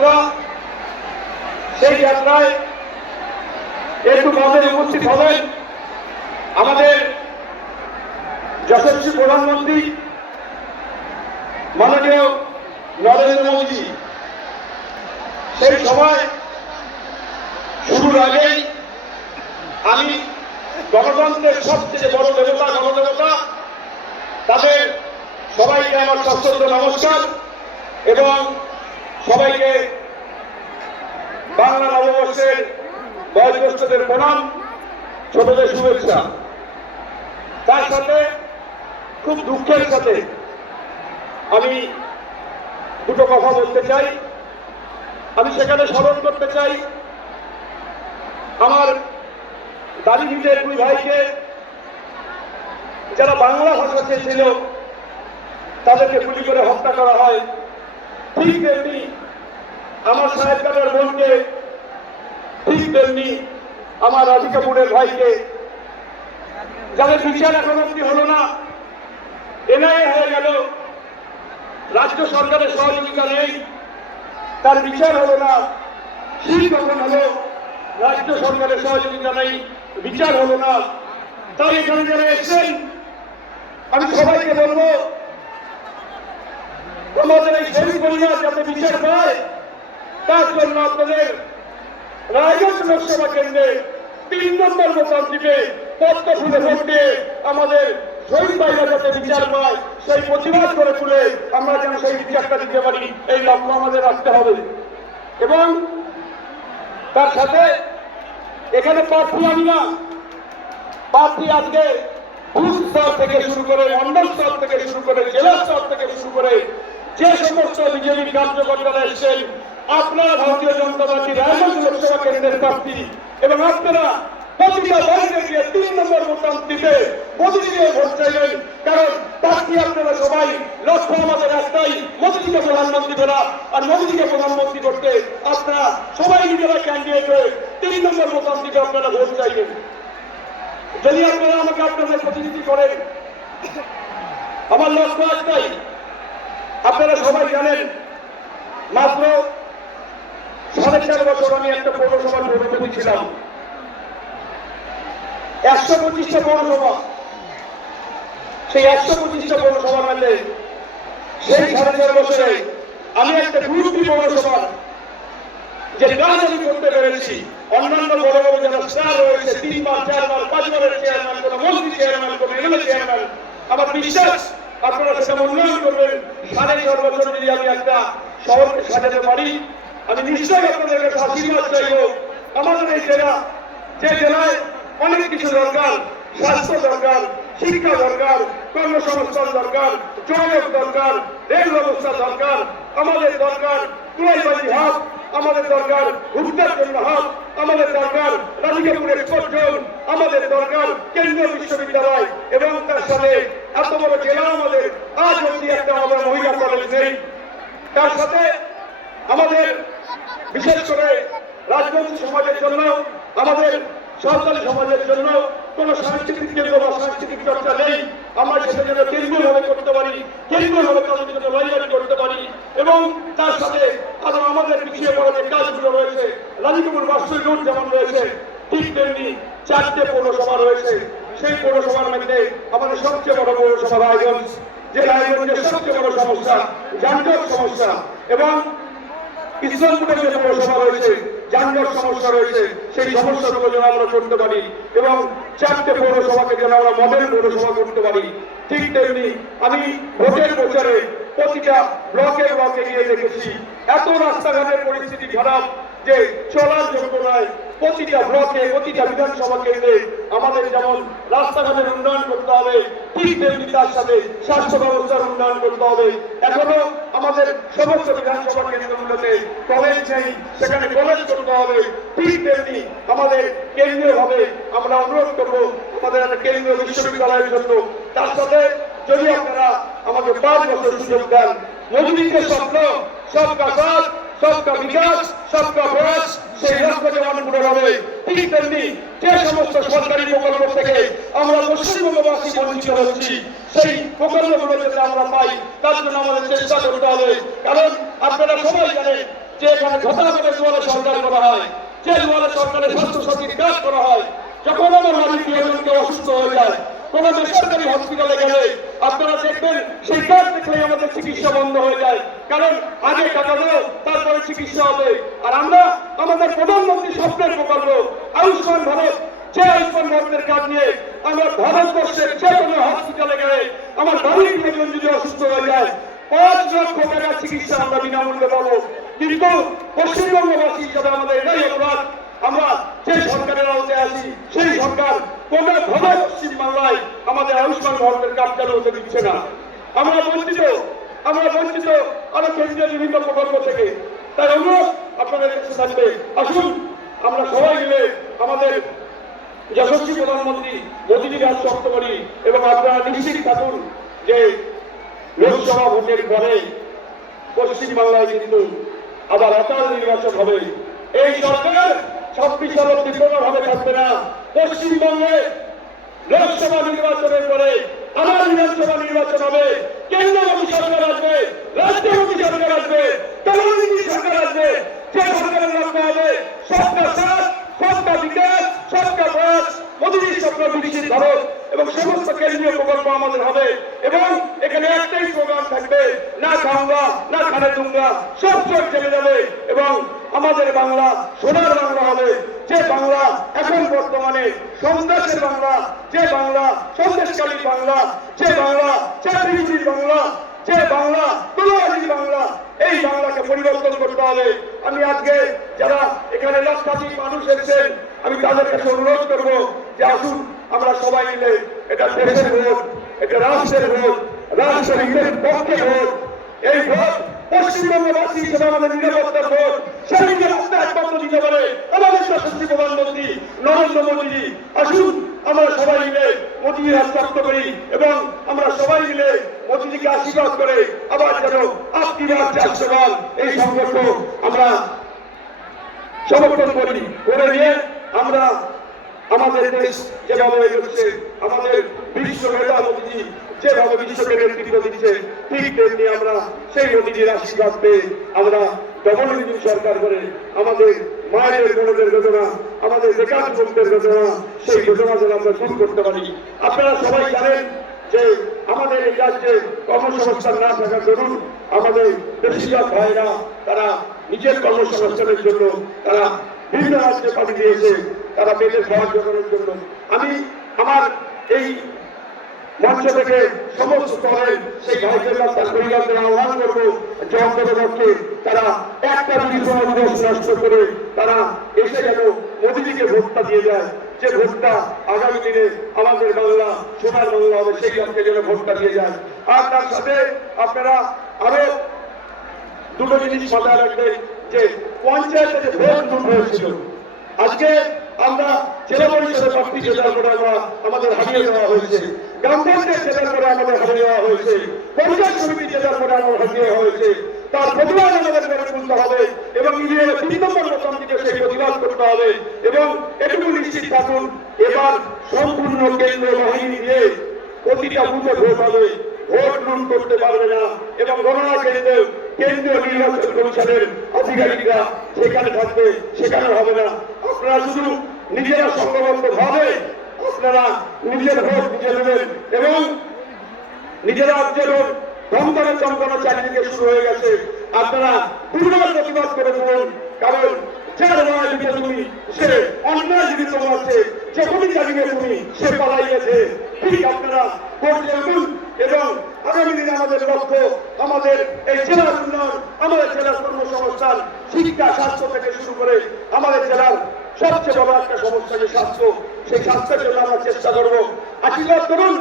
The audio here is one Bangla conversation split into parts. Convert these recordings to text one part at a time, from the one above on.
যাত্রা, সেই যাত্রায় একটু মধ্যে উপস্থিত হবেন আমাদের যশস্বী প্রধানমন্ত্রী মাননীয় নরেন্দ্র মোদী। সেই সময় শুরুর আগেই আমি গণতন্ত্রের সবচেয়ে বড় দেবতা গণদেবতা তাদের সবাইকে আমার সশ্রদ্ধ নমস্কার এবং সবাইকে বাংলা নববর্ষের বয়োজ্যেষ্ঠদের প্রণাম, ছোটদের শুভেচ্ছা। তার সাথে খুব দুঃখের সাথে আমি দুটো কথা বলতে চাই। আমি সেখানে স্মরণ করতে চাই আমার দারিদ্রের দুই ভাইকে, যারা বাংলা ভাষা চেয়েছিল তাদেরকে গুলি করে হত্যা করা হয়। ঠিক তেমনি আমার সাহেবকাটার বোনকে, ঠিক তেমনি আমার রাধিকাপুরের ভাইকে, যাদের বিচার এখন অব্দি হলো না, এনআইএ হয়ে গেল, রাজ্য সরকারের সহযোগিতা নেই, তার বিচার হলো না। ঠিক কখন হলো, রাজ্য সরকারের সহযোগিতা নেই, বিচার হলো না। তাই এখানে যারা এসেছেন আমি সবাইকে বলবো, তোমাদের এই শহীদ পরিবার যাতে বিচার পায় তার জন্য আপনাদের রায়গঞ্জ লোকসভা কেন্দ্রে 3 নম্বর বোতাম টিপে পদ্ম ফুলে ভোট দিয়ে আমাদের শহীদ ভাইরা যাতে বিচার পায় সেই প্রতিবাদ করে তুলে আমরা যেন সেই বিচারটা দিতে পারি, এই লক্ষ্য আমাদের রাখতে হবে। এবং তার সাথে এখানে প্রার্থী আমি না, প্রার্থী আজকে বুথ স্তর থেকে শুরু করে, মন্ডল স্তর থেকে শুরু করে, জেলা স্তর থেকে শুরু করে যে সমস্ত বিজেপি কার্যকর্তারা এসেছেন, আপনারা ভারতীয় জনতা পার্টি রায়গঞ্জ লোকসভা কেন্দ্রের প্রার্থী এবং আপনারা প্রতিটা বাড়িতে গিয়ে 3 নম্বর বোতাম টিপে মোদীজিকে ভোট চাইবেন। কারণ প্রার্থী আপনারা সবাই, লক্ষ্য আমাদের একটাই, মোদীজিকে প্রধানমন্ত্রী করা। আর মোদীজিকে প্রধানমন্ত্রী করতে আপনারা সবাই নিজেরা ক্যান্ডিডেট হয়ে 3 নম্বর বোতাম টিপে আপনারা ভোট চাইবেন। যদি আপনারা আমাকে আপনাদের প্রতিনিধি করেন, আমার লক্ষ্য একটাই। আপনারা সবাই জানেন মাত্র 4.5 বছর আমি একটা পৌরসভার পৌরপতি ছিলাম। 125টা পৌরসভা, সেই 125টা পৌরসভার মধ্যে সেই 4.5 বছরে আমি একটা গুরুত্বপূর্ণ পৌরসভার যে কাজ আমি করতে পেরেছি, অন্যান্য বড় বড় যারা স্টার রয়েছে, 3 বার 4 বার 5 বারের চেয়ারম্যান, কোনো মন্ত্রী চেয়ারম্যান, কোনো এমএলএ চেয়ারম্যান, আমার বিশ্বাস আপনারা সেটা উন্নয়ন করবেন। 4.5 বছর যদি আমি একটা শহরকে সাজাতে পারি, আমি নিশ্চয়ই আপনাদের কাছে আশীর্বাদ চাইব। আমাদের এই জেলা, যে জেলায় অনেক কিছু দরকার, স্বাস্থ্য দরকার, শিক্ষা দরকার, কর্মসংস্থান দরকার, যোগাযোগ দরকার, রেল ব্যবস্থা দরকার, আমাদের দরকার তুলাইবাজি হাব, আমাদের দরকার ভুট্টার জন্য হাব, আমাদের দরকার রাধিকাপুরের কোর্টজোন, আমাদের দরকার কেন্দ্রীয় বিশ্ববিদ্যালয় এবং তার সাথে এত বড় জেলা আমাদের আজ অবধি একটা আমাদের মহিলা কলেজ নেই। তার সাথে আমাদের বিশেষ করে রাজনৈতিক সমাজের জন্য, আমাদের সরকারি সমাজের জন্য কোনো সাংস্কৃতিক কেন্দ্র বা সাংস্কৃতিক চর্চা নেই। আমরা সেটা যেন কেন্দ্রীয়ভাবে করতে পারি, কেন্দ্রীয়ভাবে তাদের জন্য লাইব্রেরি করতে পারি। এবং তার সাথে আরো আমাদের পিছিয়ে পড়া যে কাজগুলো রয়েছে, রাধিকাপুর বাস্তবিক রোড যেমন রয়েছে, ঠিক তেমনি 4টে পৌরসভা রয়েছে। সেই পৌরসভার মধ্যে আমাদের সবচেয়ে বড় পৌরসভা রায়গঞ্জ, যে রায়গঞ্জের সবচেয়ে বড় সমস্যা যানজট সমস্যা, এবং ইসলামপুরের যে পৌরসভা রয়েছে যানজট সমস্যা রয়েছে, সেই সমস্যাগুলো যেন আমরা করতে পারি এবং 4টে পৌরসভাকে যেন আমরা মডেল পৌরসভা করতে পারি। ঠিক তেমনি আমি ভোটের প্রচারে প্রতিটা ব্লকে ব্লকে গিয়ে দেখেছি এত রাস্তাঘাটের পরিস্থিতি খারাপ যে চলার যোগ্য নয়। প্রতিটা ব্লকে, প্রতিটা বিধানসভা কেন্দ্রে আমাদের যেমন রাস্তাঘাটের উন্নয়ন করতে হবে, ঠিক তেমনি তার সাথে স্বাস্থ্য ব্যবস্থার উন্নয়ন করতে হবে। এখনো আমাদের সমস্ত বিধানসভা কেন্দ্রগুলোতে কলেজ নেই, সেখানে কলেজ করতে হবে। ঠিক তেমনি আমাদের কেন্দ্রীয়ভাবে আমরা অনুরোধ করবো আমাদের একটা কেন্দ্রীয় বিশ্ববিদ্যালয়ের জন্য। তার সাথে যদি আপনারা আমাকে 5 বছর সুযোগ দেন, মোদীজির স্বপ্ন সবকা সাথ, সবকা বিকাশ, সবকা প্রয়াস, সেই লক্ষ্য যেমন পূরণ হবে, ঠিক তেমনি যে সমস্ত সরকারি প্রকল্প থেকে আমরা পশ্চিমবঙ্গবাসী বঞ্চিত হচ্ছি, সেই প্রকল্পগুলো যাতে আমরা পাই তার জন্য আমাদের চেষ্টা করতে হবে। কারণ আপনারা সবাই জানেন যে এখানে যথাযথ দুয়ারে সরকার করা হয়, যে দুয়ারে সরকারের স্বাস্থ্যসাথীর কাজ করা হয়, যখন আমার বাড়ির প্রিয়জনকে অসুস্থ হয়ে যায় কোন বেসরকারি হসপিটালে গেলে আপনারা দেখবেন সেই কাজ দেখলেই আমাদের চিকিৎসা বন্ধ হয়ে যায়, কারণ আগে টাকা দাও তারপরে চিকিৎসা হবে। আর আমরা আমাদের প্রধানমন্ত্রী স্বপ্নের প্রকল্প আয়ুষ্মান ভারত, যে আয়ুষ্মান ভারতের কাজ নিয়ে আমরা ভারতবর্ষের যে কোনো হসপিটালে গেলে আমার বাড়ির প্রিয়জন যদি অসুস্থ হয়ে যায় 5 লক্ষ টাকার চিকিৎসা আমরা বিনামূল্যে পাবো। কিন্তু পশ্চিমবঙ্গবাসী হিসাবে আমাদের এটাই অপরাধ, আমরা যে সরকারের আওতায় আছি সেই সরকার কোনোভাবে পশ্চিমবাংলায় আমাদের আয়ুষ্মান ভারতের কাজ চালু হতে দিচ্ছে না। আমরা বঞ্চিত আরো কেন্দ্রীয় বিভিন্ন প্রকল্প থেকে। তাই অনুরোধ আপনাদের কাছে থাকবে, আসুন আমরা সবাই মিলে আমাদের যশস্বী প্রধানমন্ত্রী মোদীজির হাত শক্ত করি এবং আপনারা নিশ্চিত থাকুন যে লোকসভা ভোটের পরে পশ্চিমবাংলায় কিন্তু আবার অকাল নির্বাচন হবে। এই সরকার 26 সাল অব্দি কোনোভাবে থাকবে না। পশ্চিমবঙ্গে লোকসভা নির্বাচনের পরে আবার বিধানসভা নির্বাচন হবে, কেন্দ্রমন্ত্রী সরকার আসবে, রাজ্যমন্ত্রী সরকার আসবে, তৃণমূল সরকার আসবে। যে সরকারের লক্ষ্য হবে সবকা সাথ, সবকা বিকাশ, সবকা প্রয়াস, মোদীর স্বপ্ন বিকশিত ভারত এবং সমস্ত কেন্দ্রীয় প্রকল্প আমাদের হবে। এবং এখানে একটাই স্লোগান থাকবে, না খাওয়া না খানে দুঙ্গা, সব চোখ চলে যাবে এবং আমাদের বাংলা সোনার বাংলা হবে। যে বাংলা এখন বর্তমানে সন্ত্রাসের বাংলা, যে বাংলা সন্দেশকারীর বাংলা, যে বাংলা চাকরিজীবীর বাংলা, যে বাংলা তলোয়ারির বাংলা, এই বাংলাকে পরিবর্তন করতে হবে। আমি আজকে যারা এখানে লক্ষাধিক মানুষ এসেছেন আমি তাদের কাছে অনুরোধ করবো যে আসুন আমরা সবাই মিলে, এটা দেশের ভোট, এটা রাষ্ট্রের ভোট, রাষ্ট্রের হিতের পক্ষে ভোট। এই ভোট পশ্চিমবঙ্গবাসী হিসেবে আমাদের নিরাপত্তার ভোট, সেই নিরাপত্তা একমাত্র দিতে পারে আমাদের যশস্বী প্রধানমন্ত্রী নরেন্দ্র মোদীজি। আসুন আমরা সবাই মিলে মোদীজির হাত শক্ত করি এবং আমরা সবাই মিলে মোদীজিকে আশীর্বাদ করে আবার যেন আপনি বাদ 400 বার এই সংকল্প আমরা সমর্থন করি, করে নিয়ে আমরা আমাদের দেশ যেভাবে এগোচ্ছে, আমাদের বিশ্ব নেতা মোদীজি যেভাবে বিশ্বকে নেতৃত্ব দিচ্ছে, ঠিক তেমনি আমরা সেই মোদীজির আশীর্বাদ পেয়ে আমরা ডবল ইঞ্জিন সরকার করে আমাদের মায়ের বোনদের বেদনা, আমাদের বেকার যুবকদের বেদনা, সেই বেদনা যেন আমরা দূর করতে পারি। আপনারা সবাই জানেন যে আমাদের এই রাজ্যে কর্মসংস্থান না থাকার দরুন আমাদের বেশিরভাগ ভাইরা তারা নিজের কর্মসংস্থানের জন্য তারা বিভিন্ন রাজ্যে পাঠিয়ে দিয়েছে, তারা পেটের খাওয়ার জোগানোর জন্য। আমি আমার এই মঞ্চ থেকে সমস্ত স্তরের সেই ভাইদের তার পরিবারদের আহ্বান করবো যে অন্ততপক্ষে তারা একটা বিধানসভা দিবস নষ্ট করে তারা এসে যেন মোদীজিকে ভোটটা দিয়ে যায়, যে ভোটটা আগামী দিনে আমাদের বাংলা সোনার বাংলা হবে, সেই লক্ষ্যে যেন ভোটটা দিয়ে যায়। আর তার সাথে আপনারা আরো দুটো জিনিস মাথায় রাখবেন যে পঞ্চায়েতে যে ভোট লুট হয়েছিল, আজকে আমরা জেলা পরিষদের প্রার্থী জেতার করে আমাদের হারিয়ে দেওয়া হয়েছে, গ্রাম পঞ্চায়েত জেতার করে আমাদের হারিয়ে দেওয়া হয়েছে, পঞ্চায়েত সমিতি জেতার করে আমাদের হারিয়ে দেওয়া হয়েছে। তার প্রতিবাদ আমাদের করে তুলতে হবে এবং নিজের 3 নম্বর লোকতান্ত্রিকে সেই প্রতিবাদ করতে হবে। এবং এটুকু নিশ্চিত থাকুন এবার সম্পূর্ণ কেন্দ্রীয় বাহিনী দিয়ে প্রতিটা বুথে ভোট হবে, ভোট লুট করতে পারবে না এবং গণনা কেন্দ্রে কেন্দ্রীয় নির্বাচন কমিশনের আধিকারিকরা সেখানে থাকবে, সেখানে হবে না। আপনারা শুধু নিজেরা সংঘবদ্ধ ভাবে আপনারা নিজের ভোট নিজে নেবেন এবং নিজেরা যেমন ধমকানো চমকানো চারিদিকে শুরু হয়ে গেছে, আপনারা দুর্বল প্রতিবাদ করে দেবেন। কারণ যার নয় দিকে তুমি সে অন্যায় জীবিত আছে, যখনই চালিয়ে তুমি সে পালাই গেছে। ঠিক আপনারা ভোট দেবেন এবং আগামী দিনে আমাদের লক্ষ্য আমাদের এই জেলার উন্নয়ন, আমাদের জেলার কর্মসংস্থান, শিক্ষা, স্বাস্থ্য থেকে শুরু করে আমাদের জেলার সবচেয়ে বড় একটা সমস্যা যে স্বাস্থ্য, সেই স্বাস্থ্যের জন্য আমরা চেষ্টা করব। আশীর্বাদ করুন,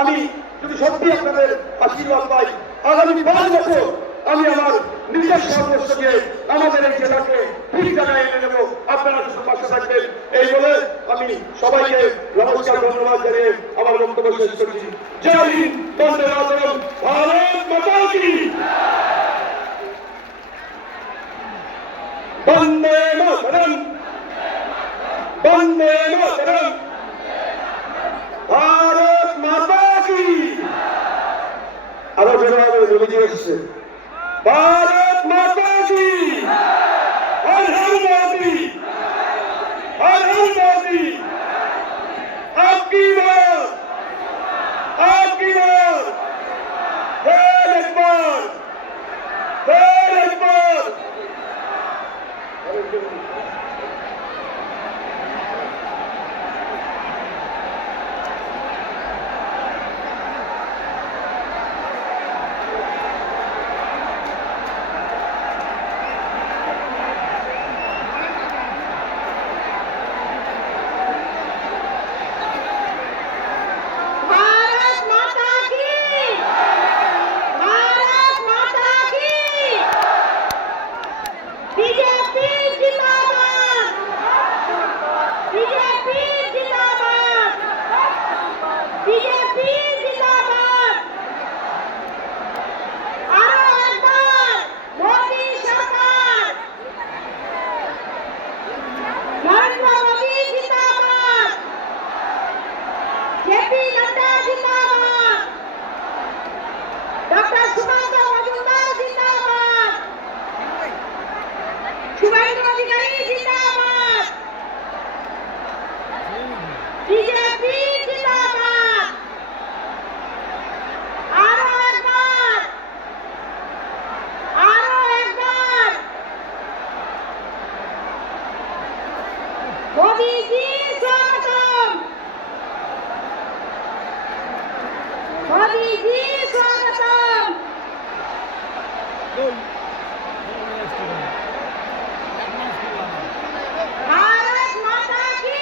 আমি যদি সত্যি আপনাদের আশীর্বাদ পাই আগামী 5 বছর আমি আমার নিজের সর্বস্ব দিয়ে আমাদের এই জেলাকে ঠিক জায়গায় এনে নেব। আপনারা শুধু পাশে থাকবেন এই বলে আমি সবাইকে নমস্কার, ধন্যবাদ জানিয়ে আমার বক্তব্য শেষ করছি। জয় হিন্দ, বন্দে মাতরম, ভারত মাতা কি বন্দে মাতরম, বন্দে মাতরম, ভারত মাতা কি। আরো জোরে মোদীজি এসছে, ভারত মাতা কি। भारत माता की,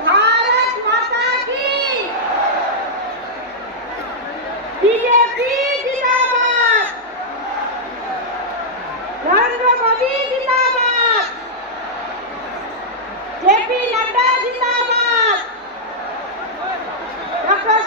भारत माता की, बीजेपी जिंदाबाद, नरेंद्र मोदी जिंदाबाद, जेपी नड्डा जिंदाबाद, डॉक्टर